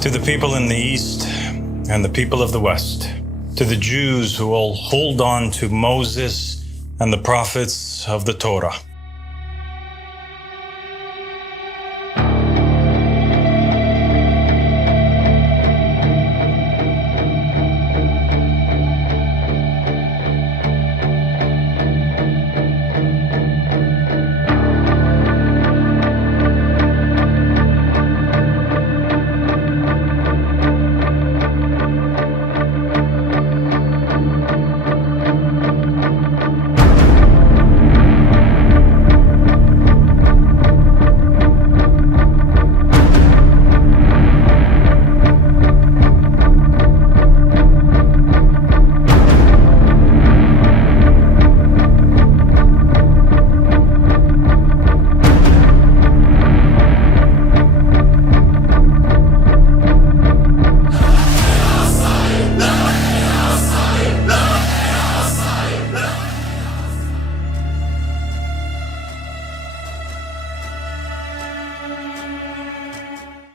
To the people in the East and the people of the West, to the Jews who will hold on to Moses and the prophets of the Torah,